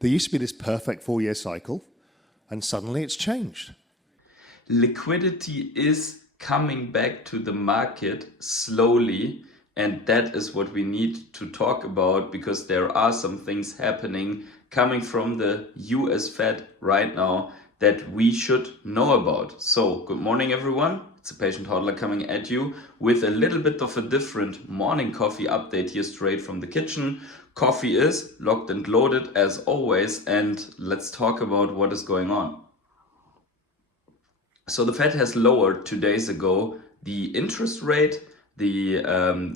There used to be this perfect 4-year cycle, and suddenly it's changed. Liquidity is coming back to the market slowly, and that is what we need to talk about, because there are some things happening coming from the US Fed right now that we should know about. So, good morning everyone. It's a Patient Hodler coming at you with a little bit of a different morning coffee update here straight from the kitchen. Coffee is locked and loaded as always, and let's talk about what is going on. So the Fed has lowered 2 days ago the interest rate, the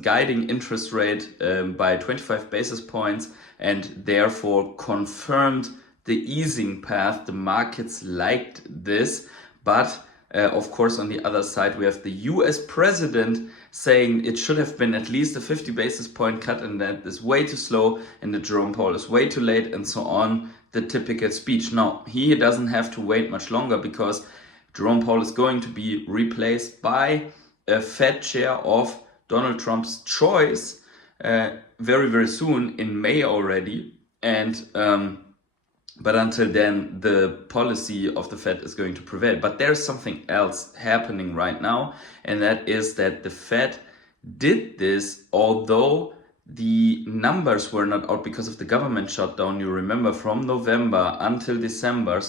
guiding interest rate by 25 basis points, and therefore confirmed the easing path. The markets liked this, but of course on the other side we have the US president saying it should have been at least a 50 basis point cut, and that is way too slow, and that Jerome Powell is way too late, and so on. The typical speech. Now, he doesn't have to wait much longer, because Jerome Powell is going to be replaced by a Fed chair of Donald Trump's choice very, very soon, in May already. And but until then, the policy of the Fed is going to prevail. But there's something else happening right now, and that is that the Fed did this although the numbers were not out because of the government shutdown. You remember, from November until December,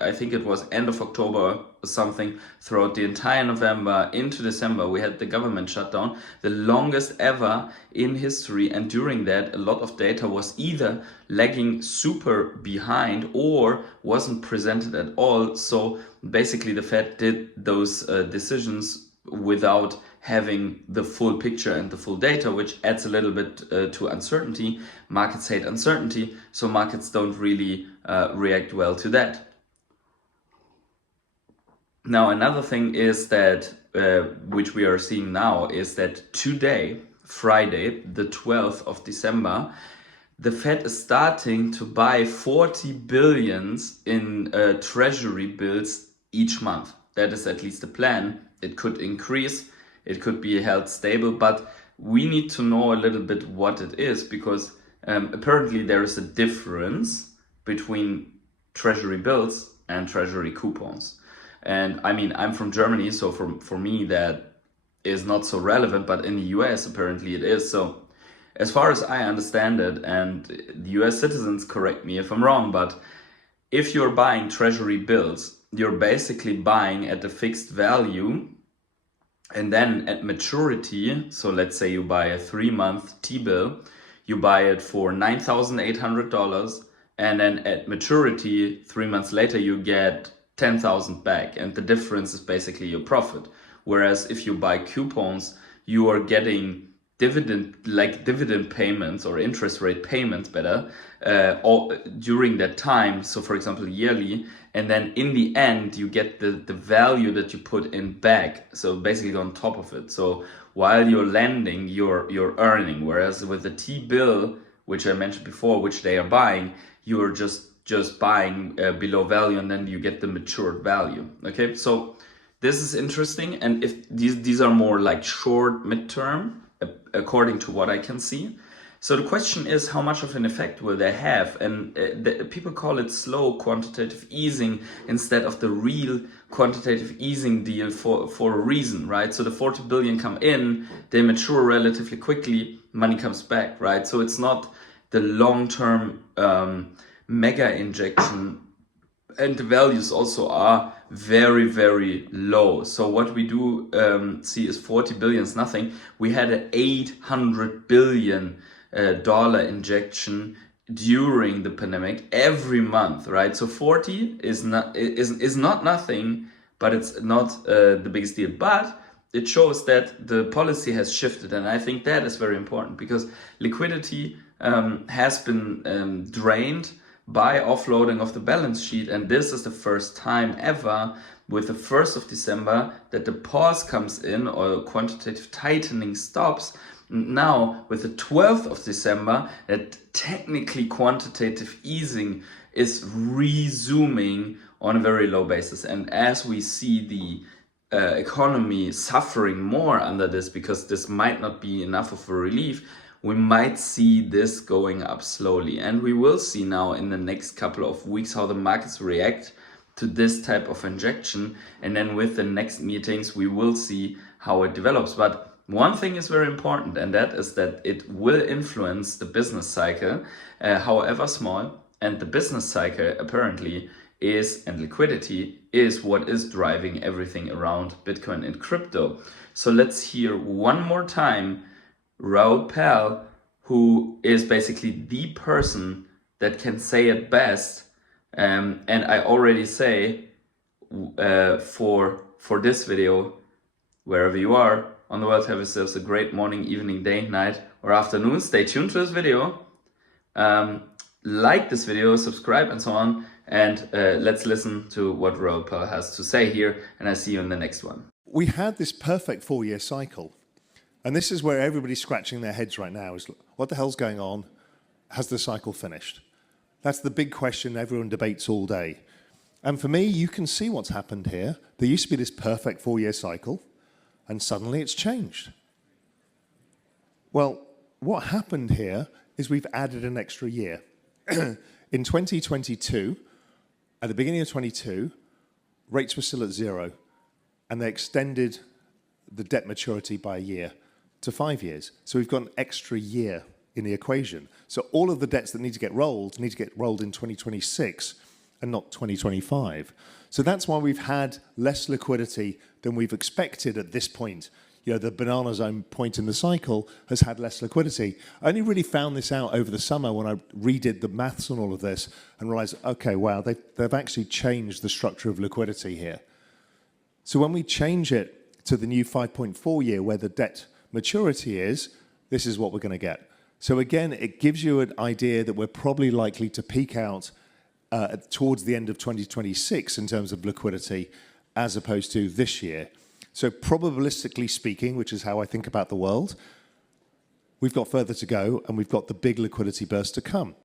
I think it was end of October or something, throughout the entire November into December, we had the government shutdown, the longest ever in history. And during that, a lot of data was either lagging super behind or wasn't presented at all. So basically the Fed did those decisions without having the full picture and the full data, which adds a little bit to uncertainty. Markets hate uncertainty, so markets don't really react well to that. Now, another thing is that, which we are seeing now, is that today, Friday, the 12th of December, the Fed is starting to buy 40 billions in treasury bills each month. That is at least the plan. It could increase, it could be held stable, but we need to know a little bit what it is, because apparently there is a difference between treasury bills and treasury coupons. And I mean, I'm from Germany, so for me that is not so relevant, but in the US apparently it is. So as far as I understand it, and the US citizens correct me if I'm wrong, but if you're buying treasury bills, you're basically buying at a fixed value, and then at maturity, so let's say you buy a 3-month T-bill, you buy it for $9,800, and then at maturity, 3 months later, you get $10,000 back, and the difference is basically your profit. Whereas if you buy coupons, you are getting dividend payments, or interest rate payments better, all during that time. So for example, yearly, and then in the end you get the value that you put in back, so basically on top of it. So while you're lending, you're earning. Whereas with the T-bill, which I mentioned before, which they are buying, you're just buying below value, and then you get the matured value. Okay, so this is interesting, and if these are more like short midterm, according to what I can see. So the question is, how much of an effect will they have? And people call it slow quantitative easing instead of the real quantitative easing deal for a reason, right? So the 40 billion come in, they mature relatively quickly, money comes back, right? So it's not the long-term mega injection, and the values also are very, very low. So what we do see is 40 billion is nothing. We had an $800 billion dollar injection during the pandemic every month, right? So 40 is not nothing, but it's not the biggest deal. But it shows that the policy has shifted, and I think that is very important, because liquidity has been drained by offloading of the balance sheet, and this is the first time ever with the 1st of December that the pause comes in, or quantitative tightening stops. Now with the 12th of December, that technically quantitative easing is resuming on a very low basis. And as we see the economy suffering more under this, because this might not be enough of a relief, we might see this going up slowly. And we will see now in the next couple of weeks how the markets react to this type of injection. And then with the next meetings, we will see how it develops. But one thing is very important, and that is that it will influence the business cycle, however small. And the business cycle apparently is, and liquidity is what is driving everything around Bitcoin and crypto. So let's hear one more time Raoul Pal, who is basically the person that can say it best. And I already say for this video, wherever you are on the world, have yourselves a great morning, evening, day, night, or afternoon. Stay tuned to this video. Like this video, subscribe, and so on. And let's listen to what Raoul Pal has to say here. And I see you in the next one. We had this perfect 4-year cycle. And this is where everybody's scratching their heads right now is, what the hell's going on? Has the cycle finished? That's the big question everyone debates all day. And for me, you can see what's happened here. There used to be this perfect 4-year cycle, and suddenly it's changed. Well, what happened here is we've added an extra year. In 2022, at the beginning of 22, rates were still at 0, and they extended the debt maturity by a year to 5 years. So we've got an extra year in the equation. So all of the debts that need to get rolled in 2026 and not 2025. So that's why we've had less liquidity than we've expected at this point. You know, the banana zone point in the cycle has had less liquidity. I only really found this out over the summer when I redid the maths on all of this and realized, okay, wow, they've actually changed the structure of liquidity here. So when we change it to the new 5.4 year where the debt maturity is, this is what we're going to get. So again, it gives you an idea that we're probably likely to peak out towards the end of 2026 in terms of liquidity as opposed to this year. So probabilistically speaking, which is how I think about the world, we've got further to go and we've got the big liquidity burst to come.